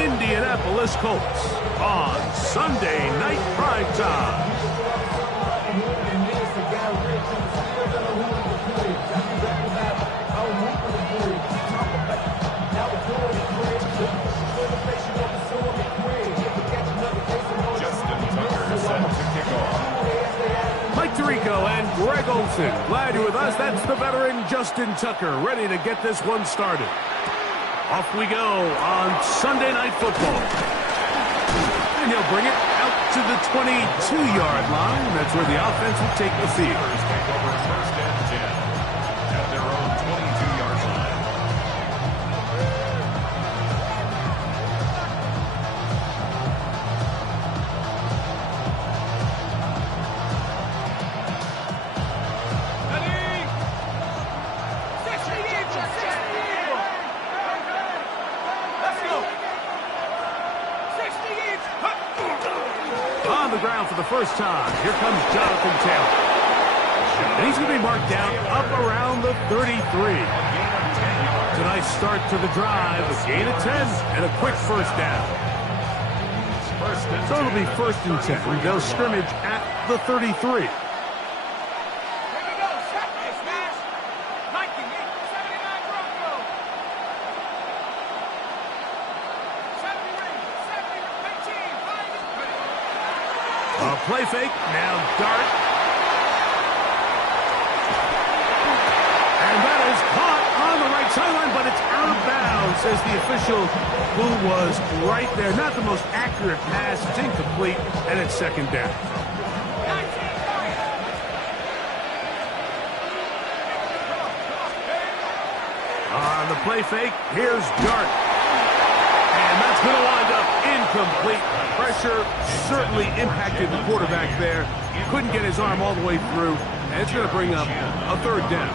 Indianapolis Colts on Sunday Night Primetime. Mike Tirico and Greg Olsen, glad you're with us. That's the veteran Justin Tucker, ready to get this one started. Off we go on Sunday Night Football. And he'll bring it out to the 22-yard line. That's where the offense will take the field. Take over first and 10 at their own 22-yard line. On the ground for the first time, here comes Jonathan Taylor. And he's going to be marked down up around the 33. Tonight's start to the drive, a gain of 10 and a quick first down. So it'll be first and 10. They'll scrimmage at the 33. Play fake, now Dart. And that is caught on the right sideline, but it's out of bounds, says the official who was right there. Not the most accurate pass, it's incomplete, and it's second down. On the play fake, here's Dart. And that's going to wind up incomplete. Pressure certainly impacted the quarterback there. He couldn't get his arm all the way through, and it's going to bring up a third down.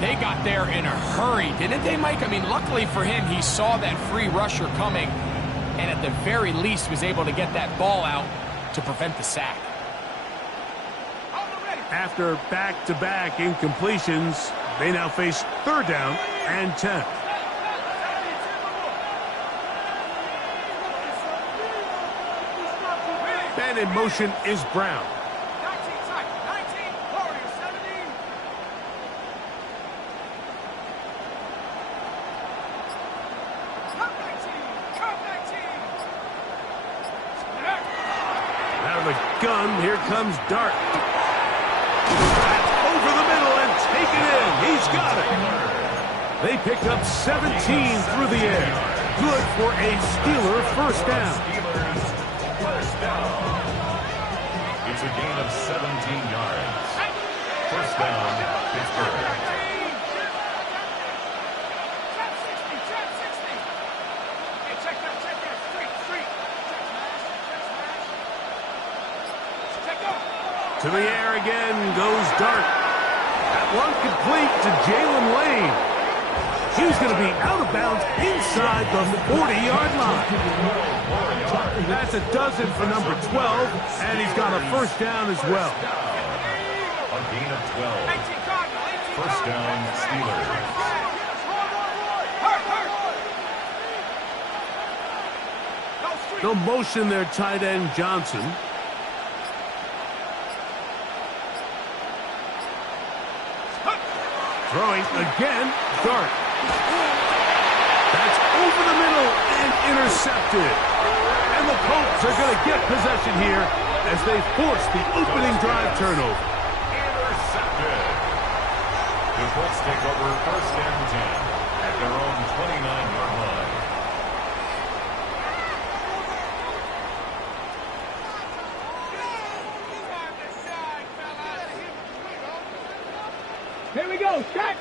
They got there in a hurry, didn't they, Mike? I mean, luckily for him, he saw that free rusher coming, and at the very least was able to get that ball out to prevent the sack. After back-to-back incompletions, they now face third down and 10. And in motion is Brown. Out of the gun, here comes Dart. That's over the middle and taken in. He's got it. They pick up 17 through the air. Good for a Steeler first down. It's a gain of 17 yards. First down, Pittsburgh. To the air again goes Dart. That one complete to Jalen Lane. He's going to be out of bounds inside the 40-yard line. That's a dozen for number 12, and he's got a first down as well. A gain of 12. First down, Steelers. They'll motion their tight end, Johnson. Throwing again, Dart. That's over the middle and intercepted. And the Colts are going to get possession here as they force the opening drive turnover. Intercepted. The Colts take over first and 10 at their own 29-yard line. Here we go, set.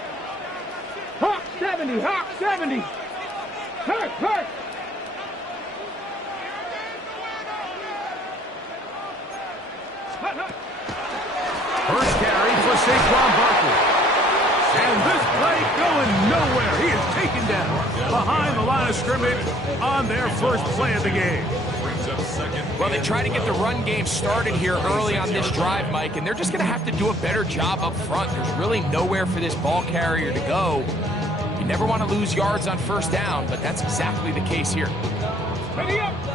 Hawk 70, Hawk 70. Hurt, hurt. First carry for Saquon Barkley. And this play going nowhere. He is taken down behind the line of scrimmage on their first play of the game. Well, they try to get the run game started here early on this drive, Mike, and they're just going to have to do a better job up front. There's really nowhere for this ball carrier to go. You never want to lose yards on first down, but that's exactly the case here.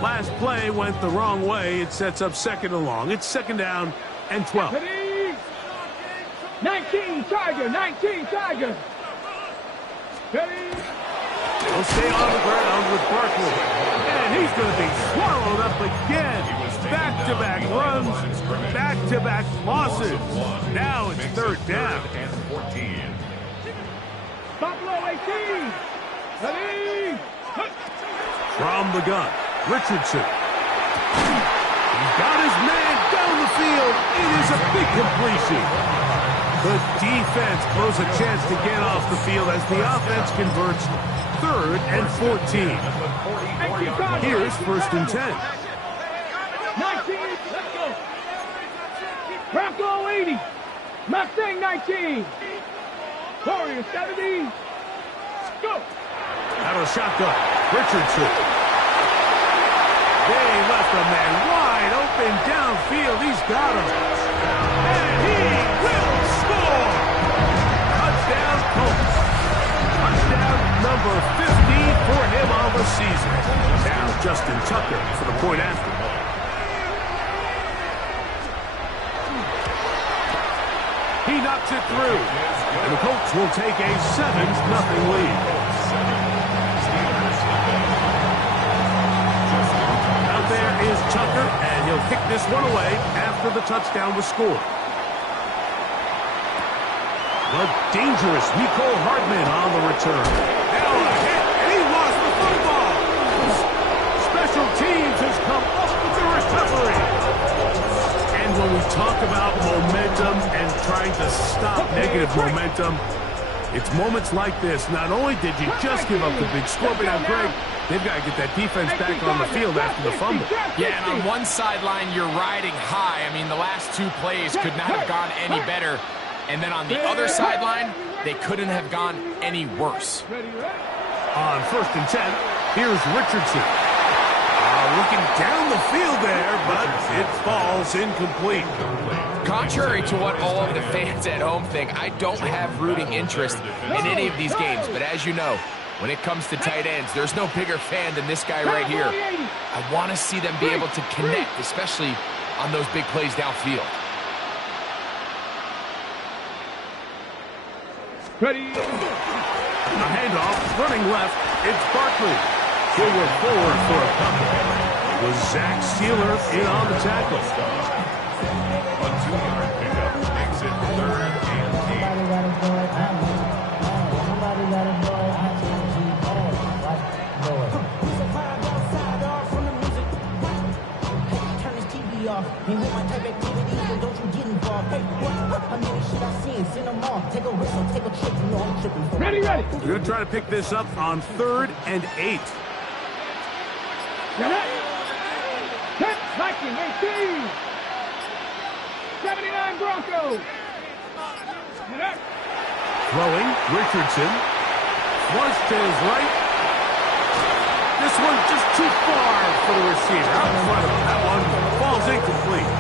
Last play went the wrong way. It sets up second and long. It's second down and 12. 19 Tiger, 19 Tiger. He'll stay on the ground with Barkley. And he's going to be swallowed up again. Back-to-back runs, back-to-back losses. Now it's third down. And 14. Buffalo 18. Ready. From the gun, Richardson. He's got his man down the field. It is a big completion. The defense blows a chance to get off the field as the offense converts third and 14. Here's first and 10. 19. Let's go. Bronco 80. Mustang 19. Warrior 70. Go. Out of the shotgun, Richardson. They left a man wide open downfield. He's got him. And he will score. Touchdown, Colts. Touchdown number 50 for him on the season. Now Justin Tucker for the point after. He knocks it through. And the Colts will take a 7-0 lead. Out there is Tucker, and he'll kick this one away after the touchdown was scored. The dangerous Mecole Hardman on the return. Now a hit, and he lost the football. Special teams has come up with the recovery. And when we talk about momentum and trying to stop negative momentum, it's moments like this. Not only did you just give up the big score, but now, Greg, they've got to get that defense back on the field after the fumble. Yeah, and on one sideline, you're riding high. I mean, the last two plays could not have gone any better. And then on the other sideline, they couldn't have gone any worse. On first and 10, here's Richardson. Looking down the field there, but it falls incomplete. Contrary to what all of the fans at home think, I don't have rooting interest in any of these games. But as you know, when it comes to tight ends, there's no bigger fan than this guy right here. I want to see them be able to connect, especially on those big plays downfield. Ready. A handoff, running left, it's Barkley. He'll work forward for a couple. It was Zach Sealer in on the tackle. A 2-yard pickup makes it third and 8. And with my type activities, and don't you get involved. Hey, what? I mean, shit I seen, send them off. Take a risk or take a trip, you know I'm tripping. Ready, ready. We're going to try to pick this up on third and 8. Get it. Hit, Viking, 18. 79 Broncos. Get it. Throwing, Richardson. Flushed to his right. This one just too far for the receiver. Out in front of him. That one falls incomplete.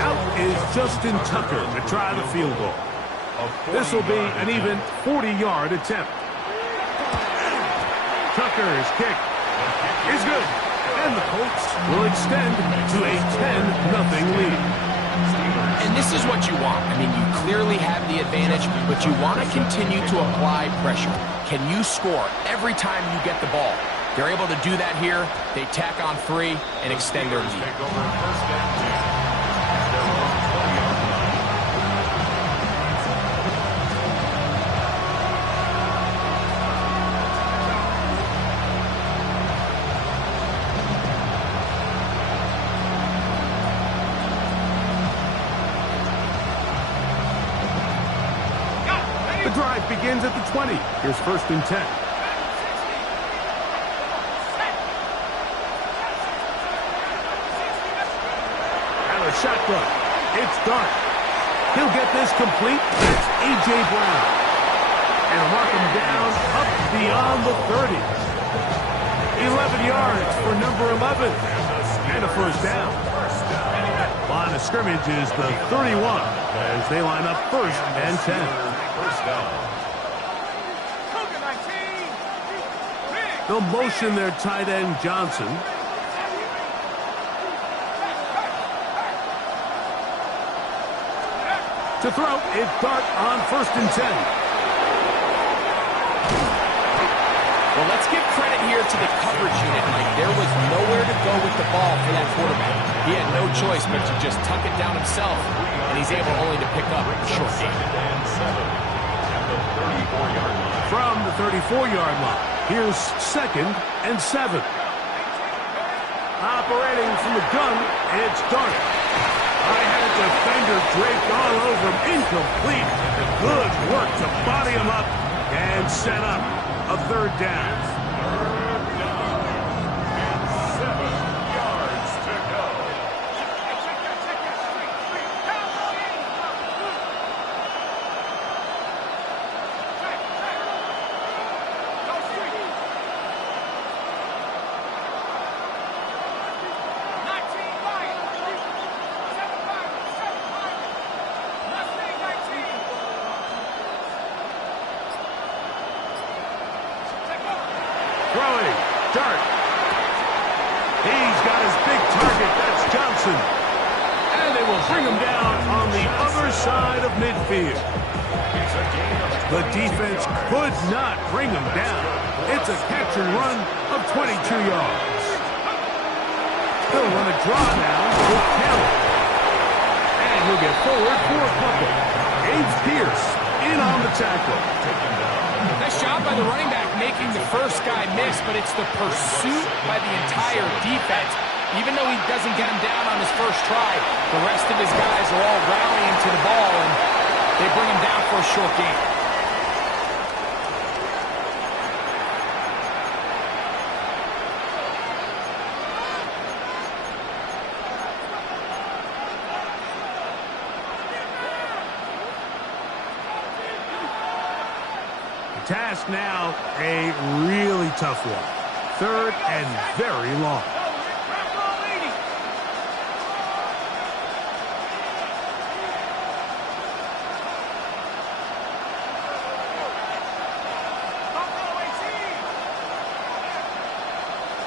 Out is Justin Tucker to try the field goal. This will be an even 40-yard attempt. Tucker's kick is good. And the Colts will extend to a 10-0 lead. And this is what you want. I mean, you clearly have the advantage, but you want to continue to apply pressure. Can you score every time you get the ball? They're able to do that here. They tack on 3 and extend their lead. Take over first and 10 at their own 20-yard line. The drive begins at the 20. Here's first and 10. Shotgun. It's Dart. He'll get this complete. It's A.J. Brown. And mark him down up beyond the 30. 11 yards for number 11. And a first down. Line of scrimmage is the 31 as they line up first and 10. First down. They'll motion their tight end, Johnson. To throw, it's Dart on 1st and 10. Well, let's give credit here to the coverage unit, Mike. There was nowhere to go with the ball for that quarterback. He had no choice but to just tuck it down himself, and he's able only to pick up a short gain. From the 34-yard line, here's 2nd and 7. Operating from the gun, it's Dart. I had a defender draped all over him, incomplete. Good work to body him up and set up a 3rd down. 7 yards to go. Throwing, Dart. He's got his big target, that's Johnson. And they will bring him down on the other side of midfield. The defense could not bring him down. It's a catch and run of 22 yards. They'll run a draw now with Taylor. And he'll get forward for a couple. James Pierce in on the tackle. Nice job by the running back making the first guy miss, but it's the pursuit by the entire defense. Even though he doesn't get him down on his first try, the rest of his guys are all rallying to the ball, and they bring him down for a short gain. Task now, a really tough one. 3rd and very long.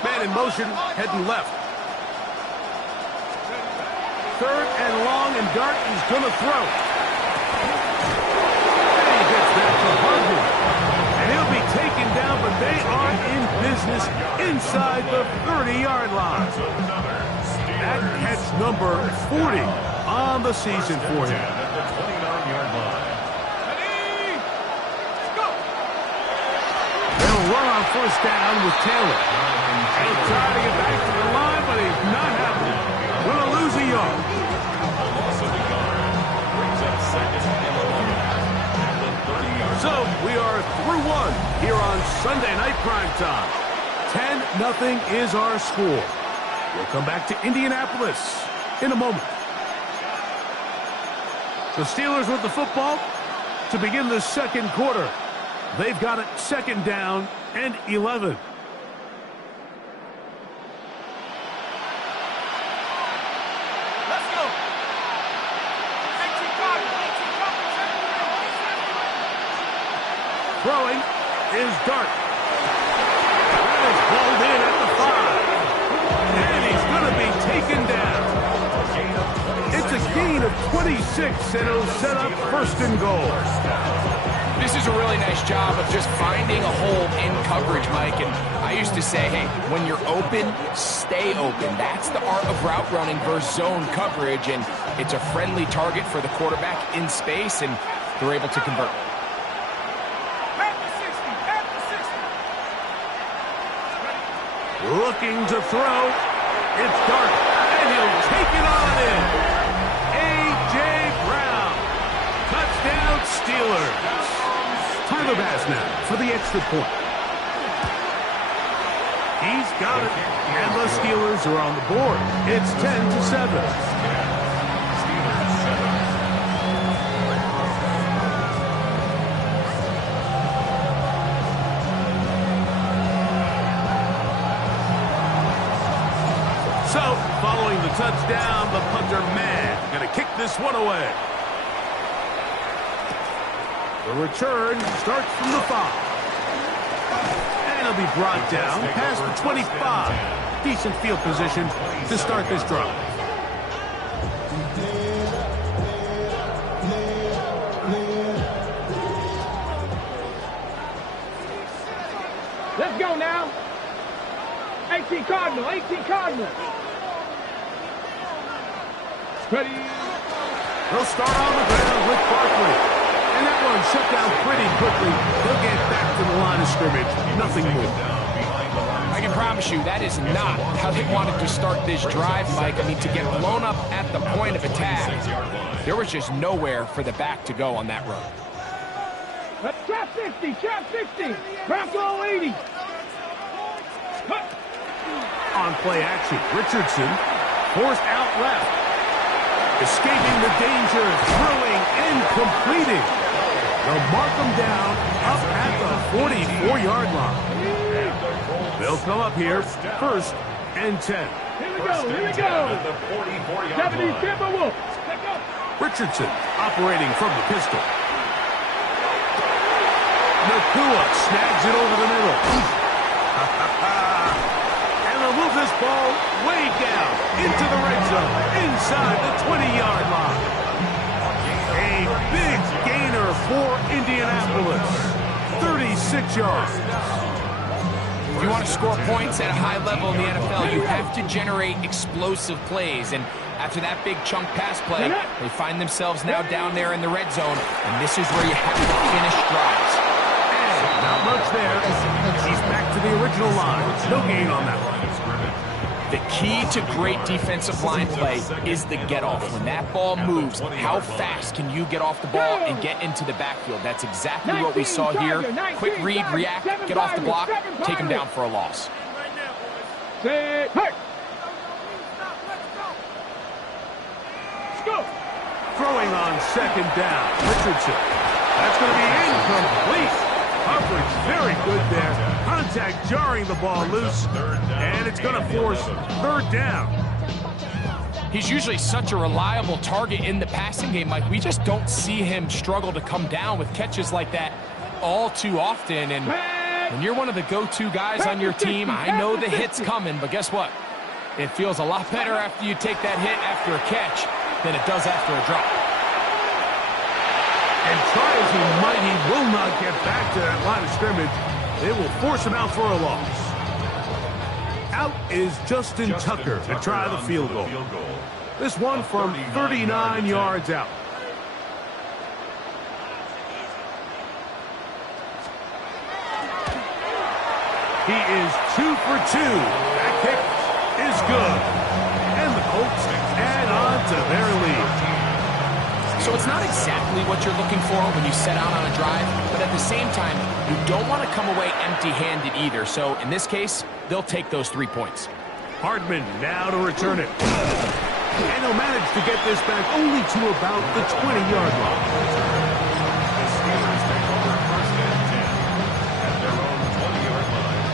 Man in motion, heading left. 3rd and long, and Dart is going to throw. And he gets back to Hardman. And he'll be taken down, but they are in business inside the 30-yard line. That catch number 40 on the season for him. At the 29-yard line. They'll run on 1st down with Taylor. He'll try to get back to the line, but he's not happening. Going to lose a yard. Loss of the yard. Brings up 2nd and 11 at the 30-yard line. So we are through one here on Sunday Night Primetime. 10-0 is our score. We'll come back to Indianapolis in a moment. The Steelers with the football to begin the 2nd quarter. They've got it 2nd down and 11. Throwing is Dart. That is pulled in at the 5. And he's going to be taken down. It's a gain of 26, and it'll set up 1st and goal. This is a really nice job of just finding a hole in coverage, Mike. And I used to say, hey, when you're open, stay open. That's the art of route running versus zone coverage. And it's a friendly target for the quarterback in space, and they're able to convert. Looking to throw. It's Dart, and he'll take it on in. A.J. Brown. Touchdown, Steelers. Tyler Bass now for the extra point. He's got it, and the Steelers are on the board. It's 10-7. So, following the touchdown, the punter man going to kick this one away. The return starts from the 5. And And he'll be brought down past the 25. Decent field position to start this drive. Let's go now. 18 Cardinal, 18 Cardinal. Ready. They'll start on the ground with Barkley. And that one shut down pretty quickly. They'll get back to the line of scrimmage. Nothing more. I can promise you that is not how they wanted to start this drive, Mike. I mean, to get blown up at the point of attack, there was just nowhere for the back to go on that run. Trap 60, trap 60. Bronco 80. On play action, Richardson forced out left. Escaping the danger, throwing and completing. They'll mark them down up at the 44-yard line. They'll come up here, first and 10. Here we go, here we go. 70 Timberwolves. Richardson operating from the pistol. Nakua snags it over the middle. And they'll move this ball way down into the red zone, inside the 20-yard line. A big gainer for Indianapolis. 36 yards. If you want to score points at a high level in the NFL, you have to generate explosive plays. And after that big chunk pass play, they find themselves now down there in the red zone. And this is where you have to finish drives. Not much there. He's back to the original line. No gain on that one. The key to great defensive line play is the get-off. When that ball moves, how fast can you get off the ball and get into the backfield? That's exactly what we saw here. Quick read, react, get off the block, take him down for a loss. Hey! Throwing on second down. Richardson. That's going to be incomplete. Coverage very good there. Contact jarring the ball loose. And it's going to force third down. He's usually such a reliable target in the passing game, Mike. We just don't see him struggle to come down with catches like that all too often. And when you're one of the go-to guys on your team, I know the hit's coming, but guess what? It feels a lot better after you take that hit after a catch than it does after a drop. And try as he might, he will not get back to that line of scrimmage. They will force him out for a loss. Out is Justin Tucker to try the field goal. This one from 39 yards out. He is 2 for 2. That kick is good. And the Colts add on to their lead. So it's not exactly what you're looking for when you set out on a drive, but at the same time, you don't want to come away empty-handed either. So in this case, they'll take those 3 points. Hardman now to return it. And he'll manage to get this back only to about the 20-yard line. The Steelers take over first and 10 at their own 20-yard line.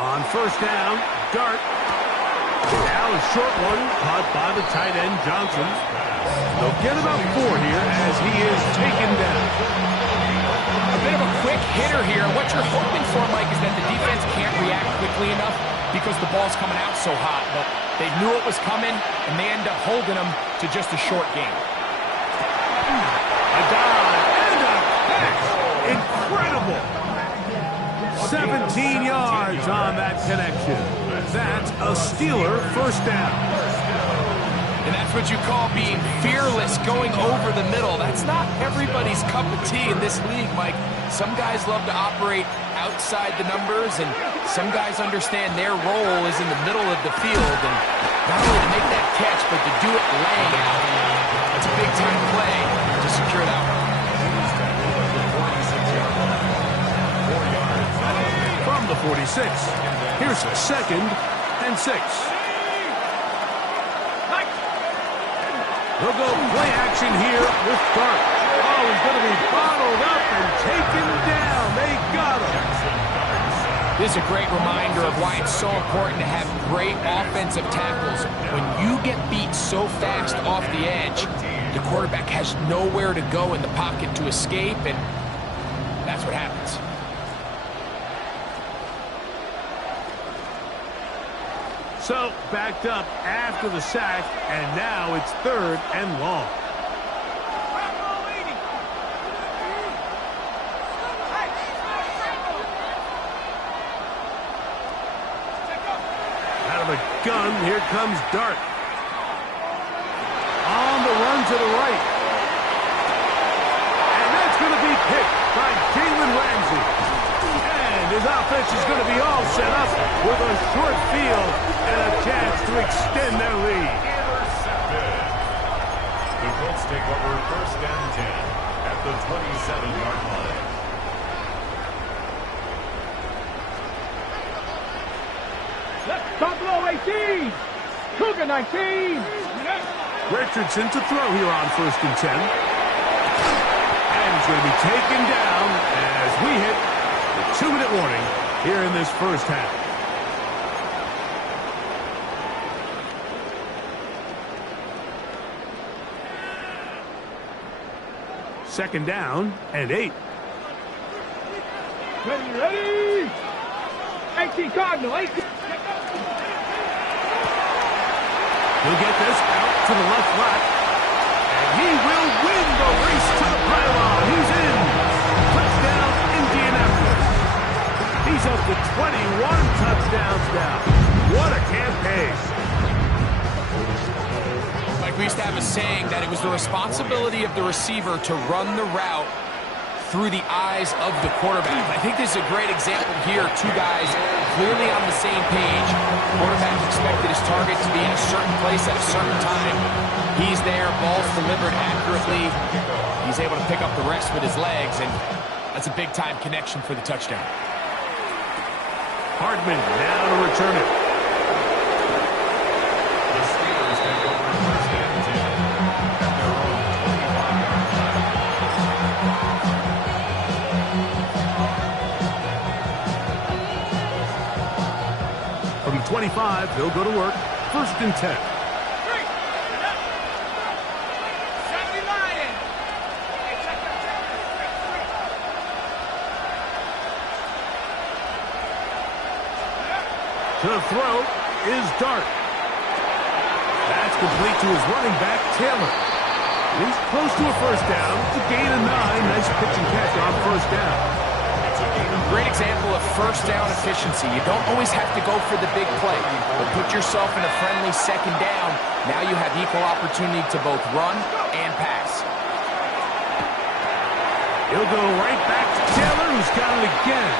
On first down, Dart. Now a short one caught by the tight end, Johnson. They'll get about 4 here as he is taken down. A bit of a quick hitter here. What you're hoping for, Mike, is that the defense can't react quickly enough because the ball's coming out so hot. But they knew it was coming, and they end up holding them to just a short game. A dive and a catch. Incredible. 17 yards on that connection. That's a Steeler first down. And that's what you call being fearless, going over the middle. That's not everybody's cup of tea in this league, Mike. Some guys love to operate outside the numbers, and some guys understand their role is in the middle of the field. And not only to make that catch, but to do it laying out. That's a big-time play to secure that one. From the 46, here's second and 6. They'll go play action here with Dart. Oh, he's going to be bottled up and taken down. They got him. This is a great reminder of why it's so important to have great offensive tackles. When you get beat so fast off the edge, the quarterback has nowhere to go in the pocket to escape, and that's what happens. So, backed up after the sack, and now it's 3rd and long. Out of the gun, here comes Dart. On the run to the right. And that's going to be picked by Jalen Ramsey. And his offense is going to be all set up with a short field and a chance to extend their lead. Intercepted. The Colts take over 1st and 10 at the 27-yard line. Buffalo 18. Cougar 19. Richardson to throw here on 1st and 10. And he's going to be taken down as we hit the 2-minute warning here in this first half. Second down and 8. Ready. 18 Cardinal, 18. He'll get this out to the left flat. And he will win the race to the pylon. He's in. Touchdown, Indianapolis. He's up to 21 touchdowns now. What a campaign. Like we used to have a saying that it was the responsibility of the receiver to run the route through the eyes of the quarterback. I think this is a great example here. Two guys clearly on the same page. Quarterback expected his target to be in a certain place at a certain time. He's there, ball's delivered accurately. He's able to pick up the rest with his legs, and that's a big-time connection for the touchdown. Hardman now to return it. The Steelers take over 1st and 10 at their own 25-yard line. From the 25, they'll go to work. 1st and 10. To throw is Dart. That's complete to his running back, Taylor. He's close to a 1st down. It's a gain of 9. Nice pitch and catch on 1st down. Great example of 1st down efficiency. You don't always have to go for the big play, but put yourself in a friendly 2nd down. Now you have equal opportunity to both run and pass. He'll go right back to Taylor, who's got it again.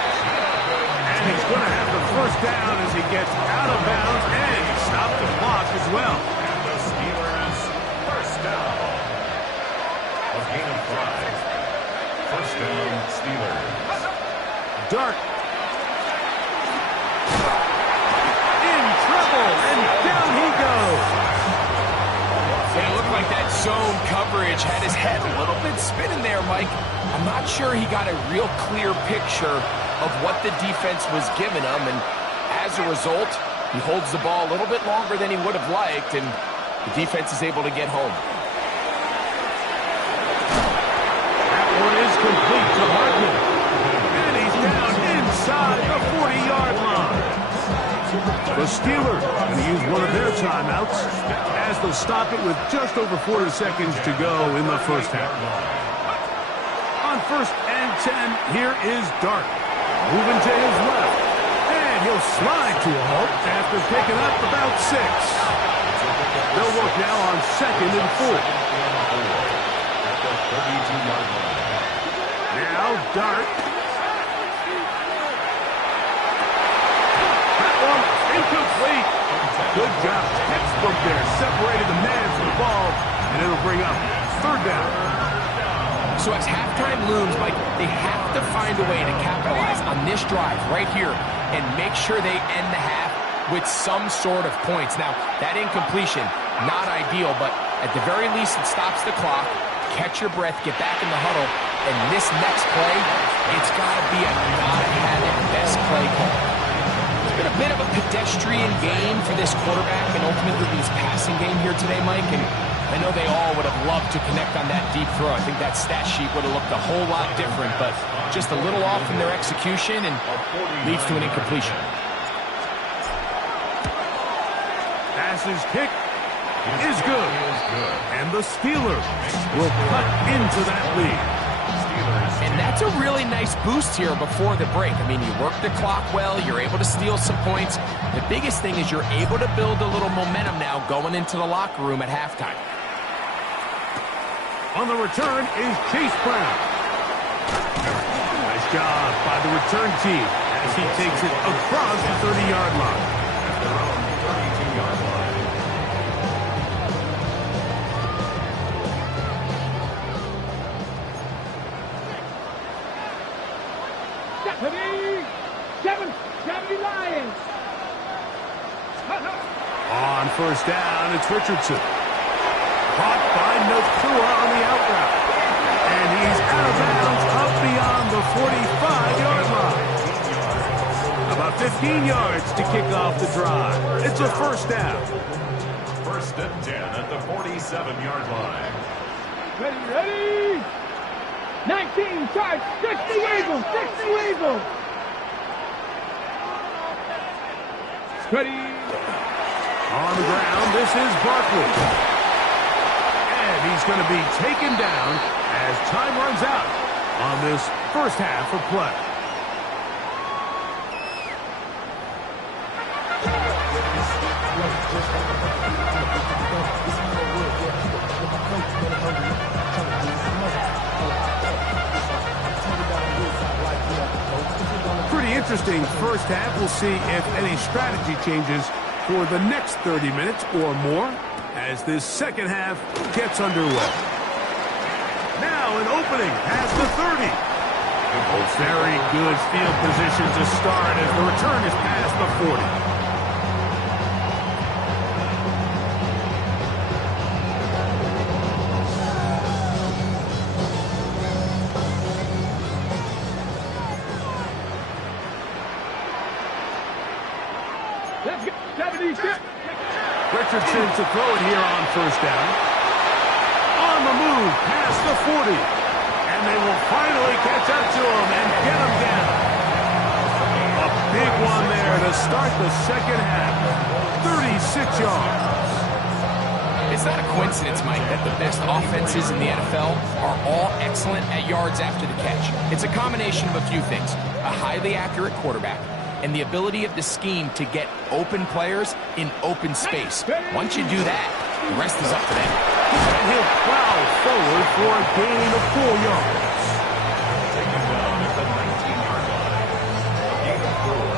And he's going to have the 1st down as he gets out of bounds, and he stopped the clock as well. And the Steelers 1st down. A gain of 5. 1st down, Steelers. Dart. In trouble, and down he goes. Yeah, it looked like that zone coverage had his head a little bit spinning there, Mike. I'm not sure he got a real clear picture of what the defense was giving him, and as a result, he holds the ball a little bit longer than he would have liked, and the defense is able to get home. That one is complete to Hardman. And he's down inside the 40-yard line. The Steelers going to use one of their timeouts as they'll stop it with just over 40 seconds to go in the first half. On 1st and 10, here is Dart. Moving to his left. And he'll slide to a halt after picking up about 6. They'll work now on 2nd and 4. At the 32-yard line. Now Dart. That one incomplete. Good job. Textbook there. Separated the man from the ball. And it'll bring up 3rd down. So as halftime looms, Mike, they have to find a way to capitalize on this drive right here and make sure they end the half with some sort of points. Now, that incompletion, not ideal, but at the very least it stops the clock. Catch your breath, get back in the huddle, and this next play, it's got to be a gotta-have-it best play call. bit of a pedestrian game for this quarterback and ultimately this passing game here today, Mike. And I know they all would have loved to connect on that deep throw. I think that stat sheet would have looked a whole lot different, but just a little off in their execution and leads to an incompletion. Passes kick is good. And the Steelers will cut into that lead. And that's a really nice boost here before the break. I mean, you work the clock well, you're able to steal some points. The biggest thing is you're able to build a little momentum now going into the locker room at halftime. On the return is Chase Brown. Nice job by the return team as he takes it across the 30-yard line. At their own 32-yard line. Seventy Lions. On first down, it's Richardson. Caught by Nakua on the out route. And he's out of bounds up beyond the 45-yard line. About 15 yards to kick off the drive. It's a first down. First and 10 at the 47-yard line. Ready. 19 charge. 60 Eagles. 60 Eagles. Ready. On the ground, this is Barkley. And he's going to be taken down as time runs out on this first half of play. Pretty interesting first half. We'll see if any strategy changes for the next 30 minutes or more as this second half gets underway. Now an opening past the 30. Very good field position to start as the return is past the 40. Let's go. 76. Richardson to throw it here on first down. On the move past the 40. And they will finally catch up to him and get him down. A big one there to start the second half. 36 yards. It's not a coincidence, Mike, that the best offenses in the NFL are all excellent at yards after the catch. It's a combination of a few things. A highly accurate quarterback and the ability of the scheme to get open players in open space. Once you do that, the rest is up to them. And he'll plow forward for a gain of 4 yards. Taken down at the 19-yard line. A gain of 4.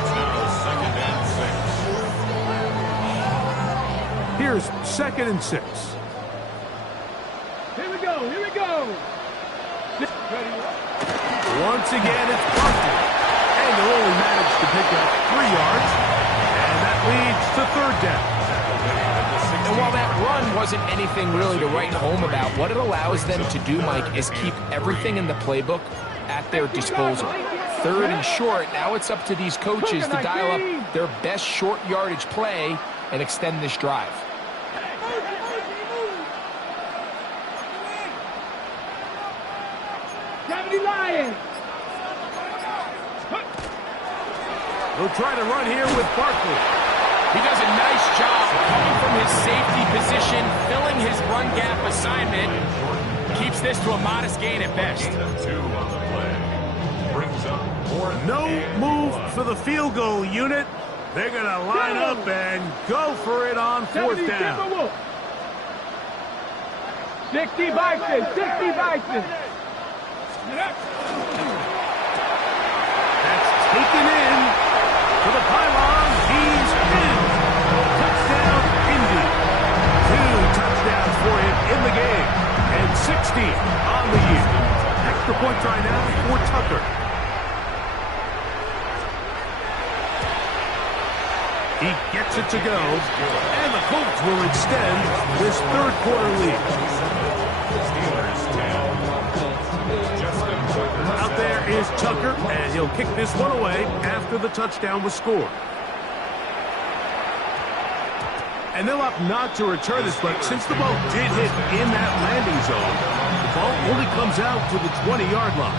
It's now second and 6. Here's second and 6. Here we go. Once again, it's Barkley. And they'll only manage to pick up 3 yards. And that leads to third down. And while that run wasn't anything really to write home about, what it allows them to do, Mike, is keep everything in the playbook at their disposal. Third and short, now it's up to these coaches to dial up their best short yardage play and extend this drive. Lions. They'll try to run here with Barkley. He does a nice job coming from his safety position, filling his run gap assignment. Keeps this to a modest gain at best. Gain of 2 on the play. Brings up 4th No and move 1. for the field goal unit. They're going to line up and go for it on fourth down. 60 Bison. 60 Bison. That's taken in to the pylon. He's in. Touchdown, Indy. 2 touchdowns for him in the game. And 60 on the year. Extra point try now for Tucker. He gets it to go. And the Colts will extend this third quarter lead. Steelers 10. Justin Tucker. Out there is Tucker, and he'll kick this one away after the touchdown was scored. And they'll opt not to return this, but since the ball did hit in that landing zone, the ball only comes out to the 20-yard line.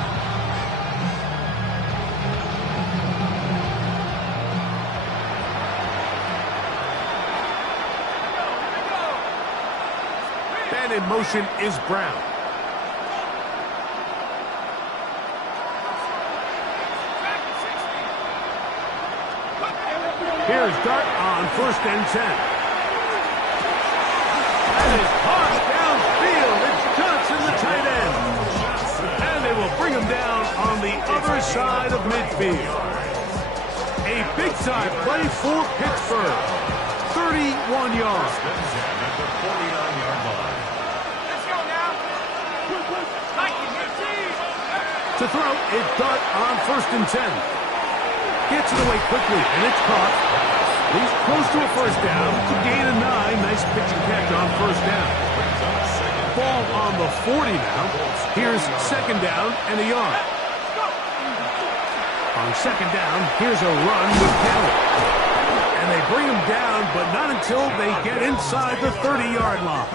And in motion is Brown. Here's Dart on 1st and 10. That is caught downfield. It's Johnson, the tight end. And they will bring him down on the other side of midfield. A big-time play for Pittsburgh. 31 yards. At the 49-yard line. Let's go now. To throw, it's Dart on 1st and 10. Gets it away quickly, and it's caught. He's close to a first down to gain a 9. Nice pitch and catch on 1st down. Ball on the 40 now. Here's 2nd down and a yard. On 2nd down, here's a run with Taylor. And they bring him down, but not until they get inside the 30-yard line.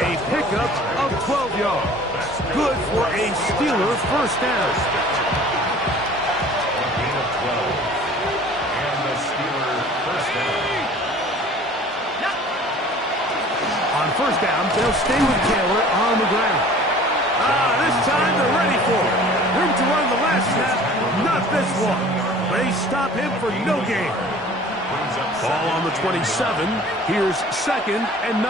A pickup of 12 yards. Good for a Steeler first down. On 1st down, they'll stay with Taylor on the ground. This time they're ready for it. Room to run the last snap, not this one. They stop him for no gain. Ball on the 27. Here's 2nd and 9.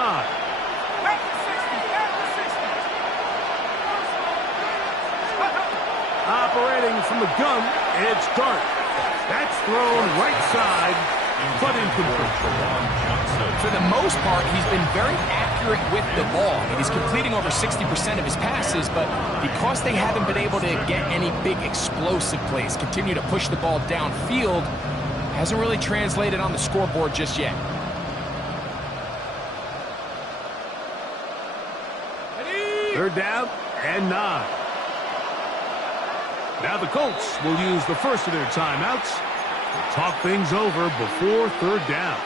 Operating from the gun, it's Dart. That's thrown right side, but incomplete. For the most part, he's been very accurate with the ball. And he's completing over 60% of his passes, but because they haven't been able to get any big explosive plays, continue to push the ball downfield, hasn't really translated on the scoreboard just yet. Third down and 9. Now the Colts will use the first of their timeouts to talk things over before 3rd down.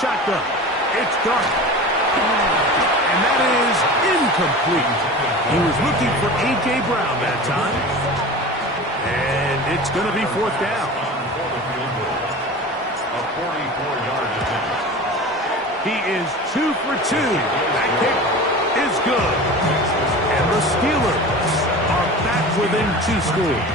Shotgun. It's Dart. And that is incomplete. He was looking for A.J. Brown that time. And it's going to be 4th down. A 44-yard attempt. He is 2 for 2. That kick is good. And the Steelers are back within 2 scores.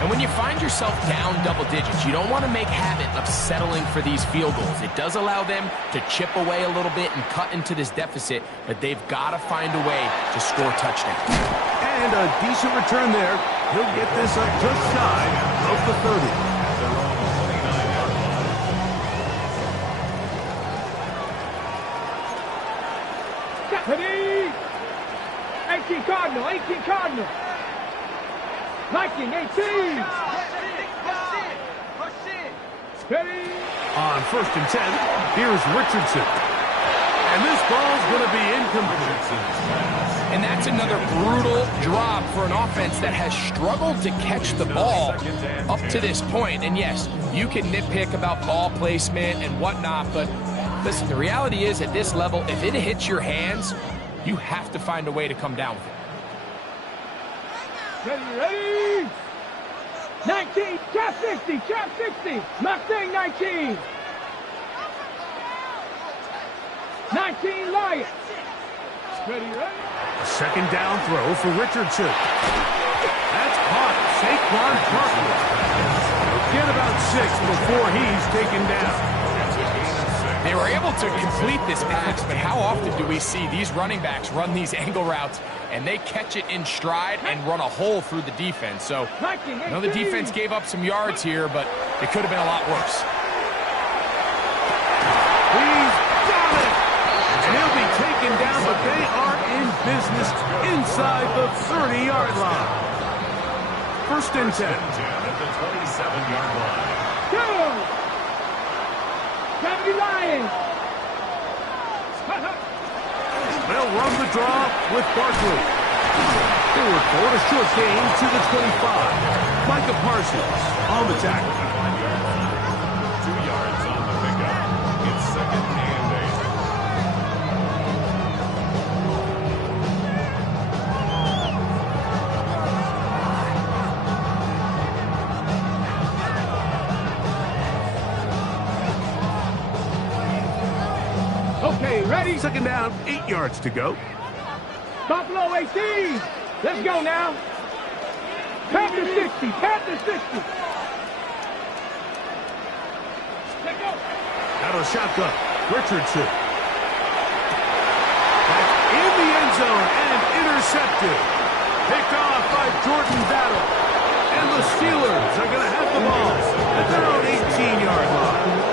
And when you find yourself down double digits, you don't want to make habit of settling for these field goals. It does allow them to chip away a little bit and cut into this deficit, but they've got to find a way to score touchdowns. And a decent return there. He'll get this up just shy of the 30. Ready? 18 Cardinal, 18 Cardinal. Viking, 18. Ready? On 1st and 10, here's Richardson. And this ball's going to be incomplete. And that's another brutal drop for an offense that has struggled to catch the ball up to this point. And yes, you can nitpick about ball placement and whatnot, but listen, the reality is at this level, if it hits your hands, you have to find a way to come down with it. Ready? 19, trap 60, trap 60. Mustang 19. 19 Lions. Ready? 2nd down throw for Richardson. That's caught. Saquon Barkley. Get about 6 before he's taken down. They were able to complete this pass, but how often do we see these running backs run these angle routes and they catch it in stride and run a hole through the defense? So, I know the defense gave up some yards here, but it could have been a lot worse. He's got it! And he'll be taken down, but they are in business inside the 30-yard line. 1st and 10. At the 27-yard line. Go! 70 Lions. They'll run the draw with Barkley. Forward for a short gain to the 25. Micah Parsons on the tackle. 2 yards on the pickup. It's second and 8. Okay, ready? Second down, 8 yards to go. Buffalo 18. Let's go now. Panther 60. Panther 60. Take go. Out of shotgun, Richardson. That's in the end zone and intercepted. Picked off by Jordan Battle. And the Steelers are going to have the ball at their own 18-yard line.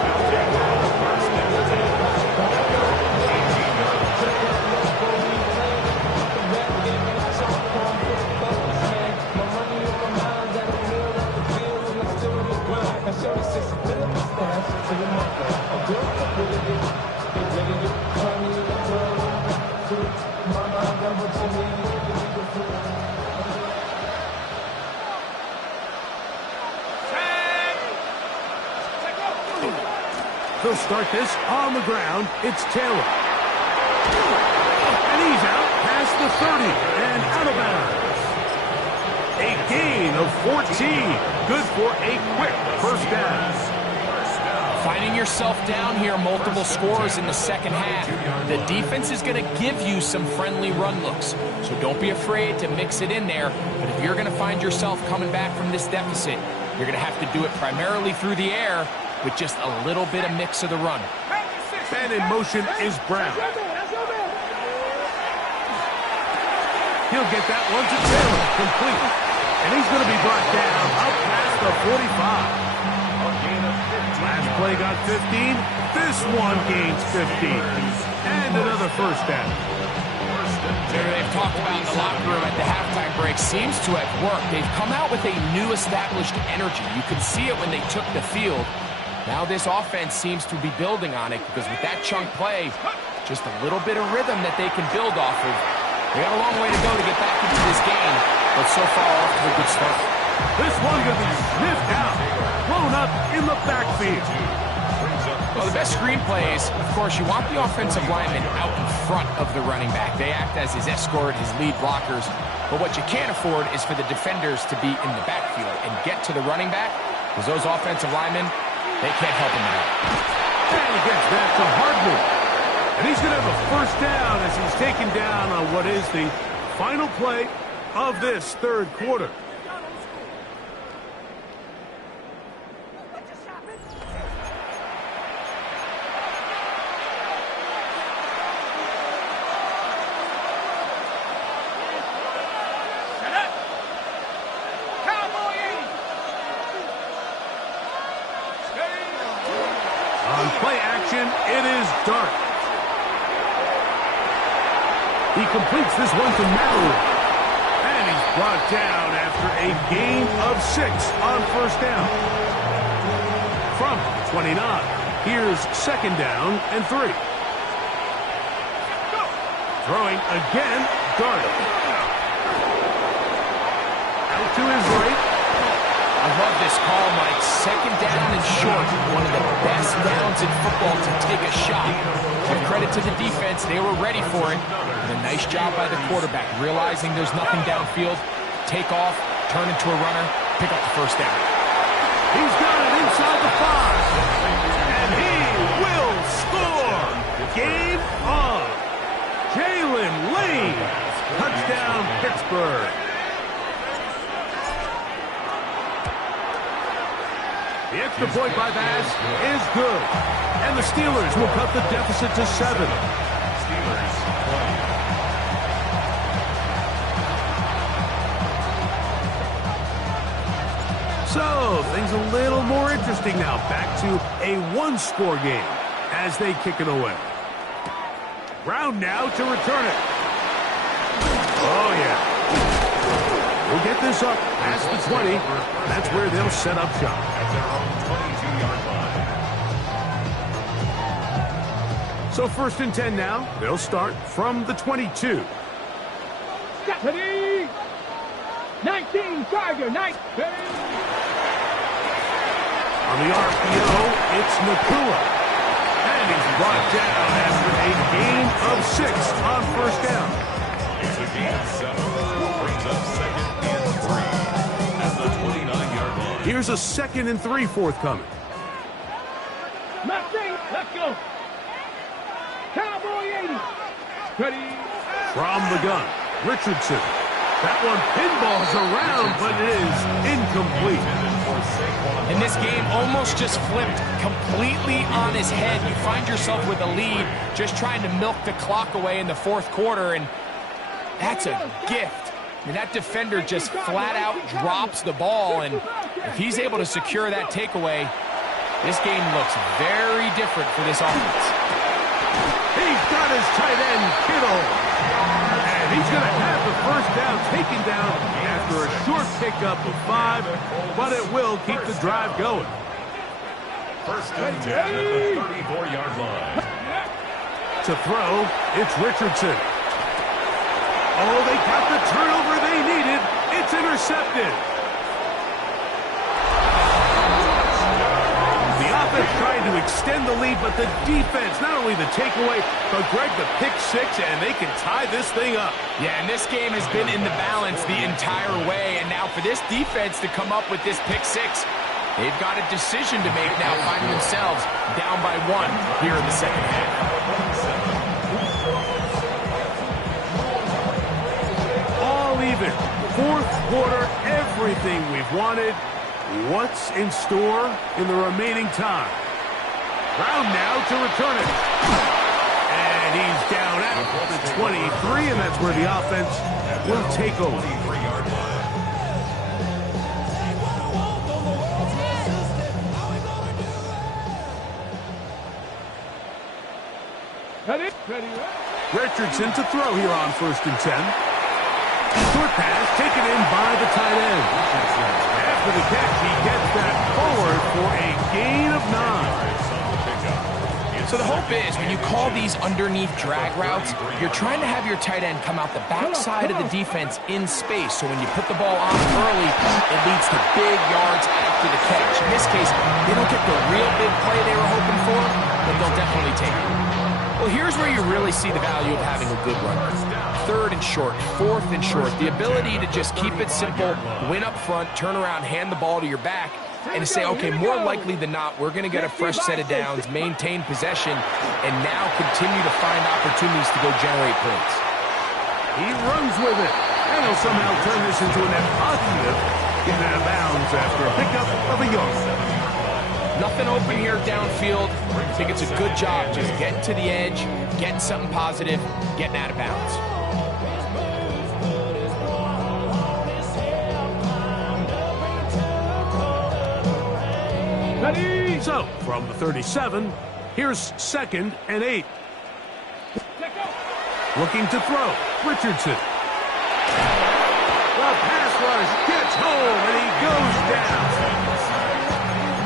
They'll start this on the ground. It's Taylor. And he's out past the 30 and out of bounds. A gain of 14. Good for a quick first down. Finding yourself down here, multiple scores in the second half. The defense is going to give you some friendly run looks. So don't be afraid to mix it in there. But if you're going to find yourself coming back from this deficit, you're going to have to do it primarily through the air with just a little bit of mix of the run. And in motion is Brown. He'll get that one to Taylor, complete. And he's going to be brought down up past the 45. Last play got 15. This one gains 15. And another first down. They've talked about the locker room at the halftime break. Seems to have worked. They've come out with a new established energy. You could see it when they took the field. Now this offense seems to be building on it because with that chunk play, just a little bit of rhythm that they can build off of. They got a long way to go to get back into this game, but so far off to a good start. This one going to be sniffed out, blown up in the backfield. Well, the best screenplay is, of course, you want the offensive lineman out in front of the running back. They act as his escort, his lead blockers. But what you can't afford is for the defenders to be in the backfield and get to the running back, because those offensive linemen, they can't help him out. And he gets back to Hardman. And he's going to have a first down as he's taken down on what is the final play of this third quarter. On play action, it is Dart. He completes this one to Mallory. And he's brought down after a gain of 6 on first down. From 29, here's second down and 3. Throwing again, Dart. Out to his right. I love this call, Mike. Second down and short. One of the best downs in football to take a shot. Give credit to the defense. They were ready for it. And a nice job by the quarterback, realizing there's nothing downfield. Take off, turn into a runner, pick up the first down. He's got it inside the 5. And he will score. Game on. Jalen Lane. Touchdown, Pittsburgh. The extra point by Bass is good. And the Steelers will cut the deficit to 7. Steelers 20. So, things a little more interesting now. Back to a one-score game as they kick it away. Brown now to return it. Oh, yeah. We'll get this up past the 20. That's where they'll set up shop. At their own 22-yard line. So 1st and 10 now. They'll start from the 22. Ready? 19, Charger, 19. On the RPO, it's Nakua. And he's brought down after a gain of 6 on 1st down. It's a gain of 7. Brings up 2nd and 3 at the 29-yard line. Here's a 2nd and 3 forthcoming. Mustang, let's go. Cowboy 80. Ready? From the gun, Richardson. That one pinballs around, but it is incomplete. And this game almost just flipped completely on his head. You find yourself with a lead, just trying to milk the clock away in the 4th quarter, and that's a gift. I mean, that defender just flat out drops the ball, and if he's able to secure that takeaway, this game looks very different for this offense. He's got his tight end, Kittle. And he's going to have the 1st down taken down after a short pickup of 5, but it will keep the drive going. 1st and 10 at the 34-yard line. To throw, it's Richardson. Oh, they got the turnover they needed. It's intercepted. The offense trying to extend the lead, but the defense, not only the takeaway, but Greg, the pick 6, and they can tie this thing up. Yeah, and this game has been in the balance the entire way, and now for this defense to come up with this pick 6, they've got a decision to make now, finding themselves down by 1 here in the 2nd half. All even. 4th quarter, everything we've wanted. What's in store in the remaining time? Brown now to return it. And he's down at the 23, and that's where the offense will take over. Ready? Ready? Richardson to throw here on 1st and 10. Short pass taken in by the tight end. After the catch, he gets that forward for a gain of 9. So the hope is when you call these underneath drag routes, you're trying to have your tight end come out the backside of the defense in space. So when you put the ball on early, it leads to big yards after the catch. In this case, they don't get the real big play they were hoping for, but they'll definitely take it. Well, here's where you really see the value of having a good runner. 3rd and short, 4th and short. The ability to just keep it simple, win up front, turn around, hand the ball to your back, and to say, okay, more likely than not, we're going to get a fresh set of downs, maintain possession, and now continue to find opportunities to go generate points. He runs with it, and he'll somehow turn this into a net positive. Getting out of bounds after a pickup of a yard. Nothing open here downfield. I think it's a good job just getting to the edge, getting something positive, getting out of bounds. Ready? So, from the 37, here's 2nd and 8. Looking to throw, Richardson. The pass rush gets home, and he goes down.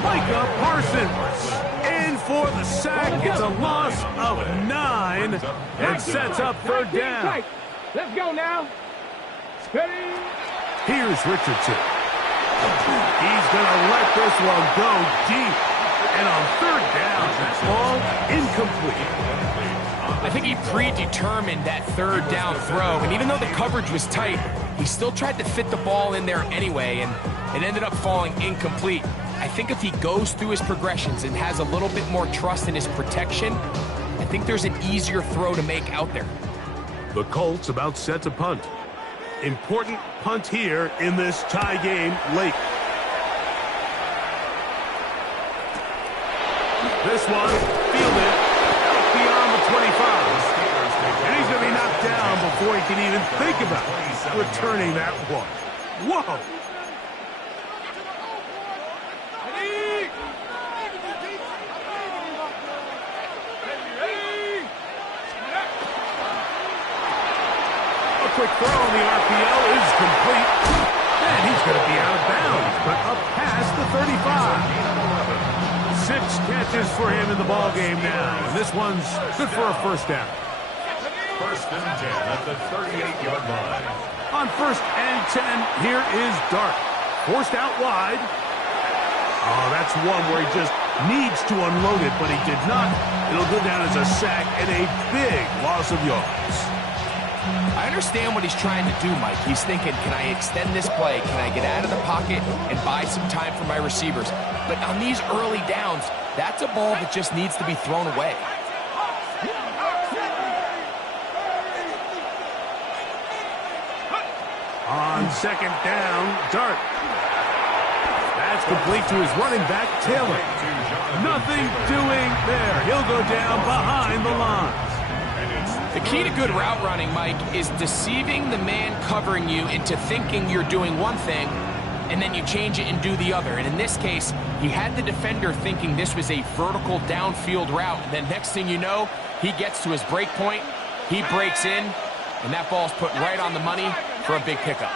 Micah Parsons in for the sack. It's a loss of 9 and sets up 3rd down. Let's go now. Ready? Here's Richardson. He's going to let this one go deep. And on 3rd down, that ball incomplete. I think he predetermined that 3rd down throw, and even though the coverage was tight, he still tried to fit the ball in there anyway, and it ended up falling incomplete. I think if he goes through his progressions and has a little bit more trust in his protection, I think there's an easier throw to make out there. The Colts about set to punt. Important punt here in this tie game late. This one fielded beyond the 25. And he's going to be knocked down before he can even think about returning that one. Whoa! Quick throw on the RPO is complete. And he's going to be out of bounds, but up past the 35. catches for him in the ball game now. And this one's good for a first down. First and 10 at the 38-yard line. On first and 10, here is Dart. Forced out wide. Oh, that's one where he just needs to unload it, but he did not. It'll go down as a sack and a big loss of yards. I understand what he's trying to do, Mike. He's thinking, can I extend this play? Can I get out of the pocket and buy some time for my receivers? But on these early downs, that's a ball that just needs to be thrown away. On second down, Dart. That's complete to his running back, Taylor. Nothing doing there. He'll go down behind the lines. The key to good route running, Mike, is deceiving the man covering you into thinking you're doing one thing, and then you change it and do the other. And in this case, he had the defender thinking this was a vertical downfield route. And then next thing you know, he gets to his break point, he breaks in, and that ball's put right on the money for a big pickup.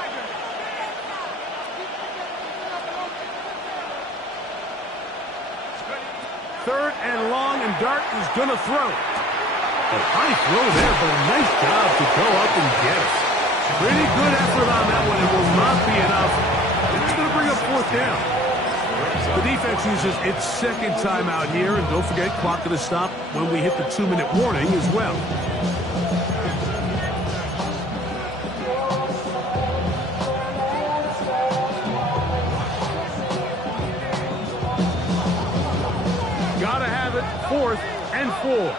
Third and long, and Dart is going to throw. A high throw there, but a nice job to go up and get it. Pretty good effort on that one. It will not be enough. It's going to bring up fourth down. The defense uses its second timeout here, and don't forget, clock going to stop when we hit the 2-minute warning as well. Gotta have it, 4th and 4.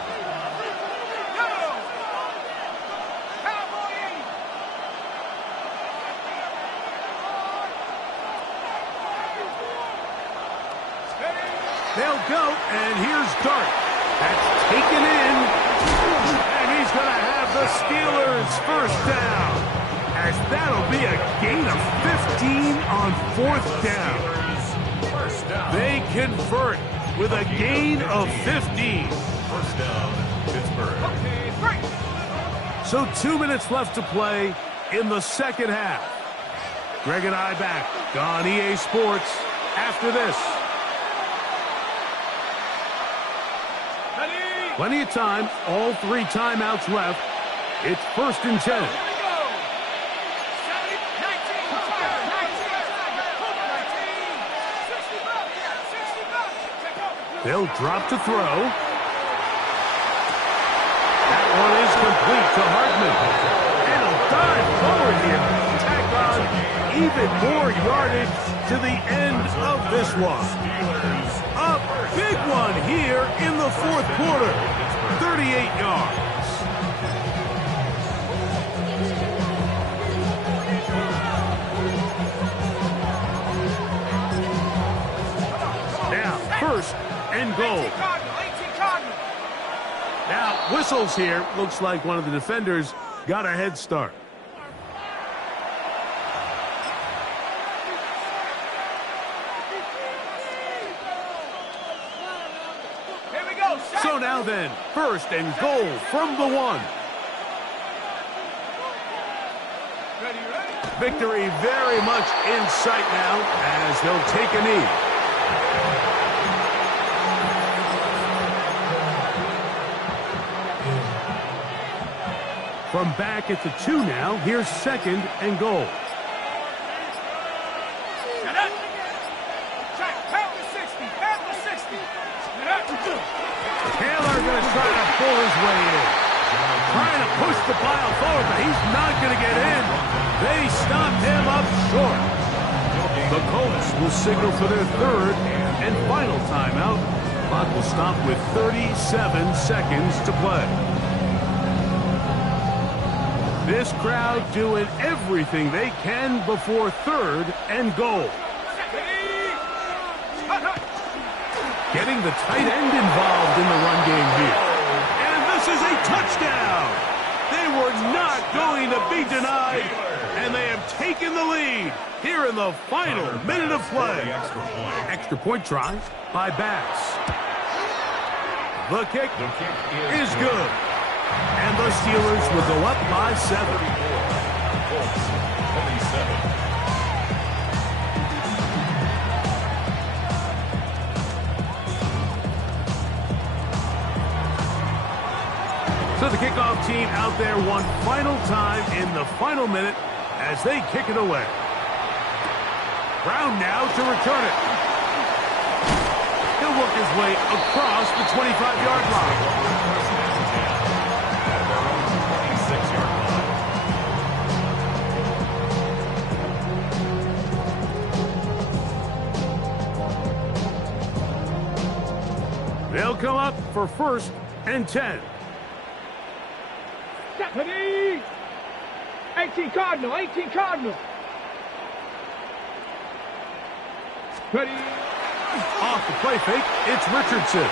They'll go, and here's Dart. That's taken in, and he's going to have the Steelers first down, as that'll be a gain of 15 on 4th down. They convert with a gain of 15. First down, Pittsburgh. So 2 minutes left to play in the second half. Greg and I back on EA Sports after this. Plenty of time, all 3 timeouts left. It's first and 10. They'll drop to throw. That one is complete to Hartman. And he'll dive forward here. Tack on even more yardage to the end of this one. A big one here in the 4th quarter. 38 yards. Now, first and goal. Now, whistles here. Looks like one of the defenders got a head start. So now then, first and goal from the 1. Victory very much in sight now as they'll take a knee. From back at the 2 now, here's second and goal. Taylor going to try to pull his way in. Trying to push the pile forward, but he's not going to get in. They stopped him up short. The Colts will signal for their 3rd and final timeout. Clock will stop with 37 seconds to play. This crowd doing everything they can before 3rd and goal. Getting the tight end involved in the run game here. And this is a touchdown. They were not going to be denied, and they have taken the lead here in the final minute of play. Extra point try by Bass. The kick is good. And the Steelers will go up by 7. So the kickoff team out there one final time in the final minute as they kick it away. Brown now to return it. He'll work his way across the 25-yard line. First down and 10 at their own 26-yard line. They'll come up for 1st and 10. Stephanie! 18 Cardinal, 18 Cardinal. Ready? Off the play fake, it's Richardson.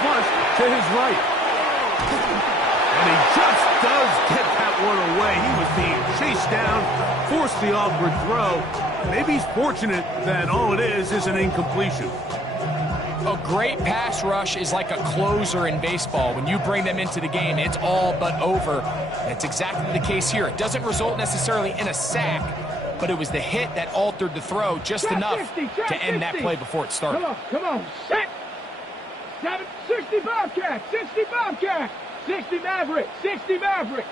Flush to his right. And he just does get that one away. He was being chased down, forced the awkward throw. Maybe he's fortunate that all it is an incompletion. A great pass rush is like a closer in baseball. When you bring them into the game, it's all but over. And it's exactly the case here. It doesn't result necessarily in a sack, but it was the hit that altered the throw just enough to end that play before it started. Come on, set. 60 Bobcat, 60 Bobcat, 60 Maverick, 60 Maverick.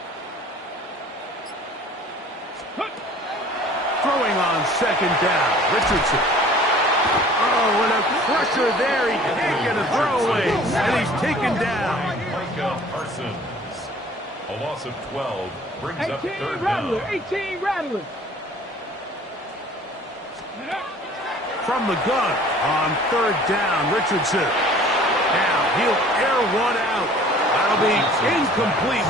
Throwing on 2nd down, Richardson. Oh, and a pressure there. He can't get a throwaway, and he's taken down. Micah Parsons. A loss of 12 brings up 3rd Rattler, down. 18 Rattler. From the gun on 3rd down, Richardson. Now he'll air one out. That'll be incomplete.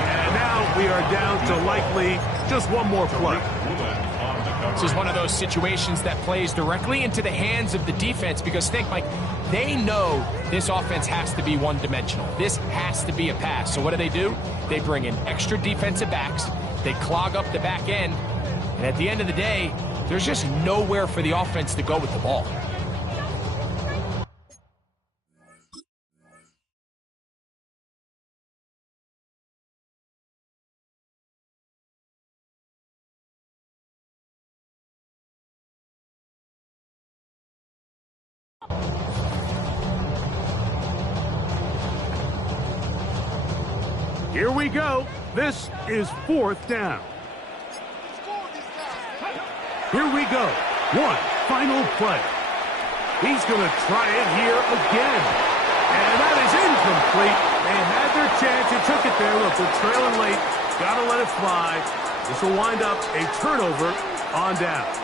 And now we are down to likely just one more play. This is one of those situations that plays directly into the hands of the defense because think, Mike, they know this offense has to be one-dimensional. This has to be a pass. So what do? They bring in extra defensive backs. They clog up the back end. And at the end of the day, there's just nowhere for the offense to go with the ball. Here we go. This is 4th down. Here we go. One final play. He's going to try it here again. And that is incomplete. They had their chance. He took it there. Look, they're trailing late. Got to let it fly. This will wind up a turnover on down.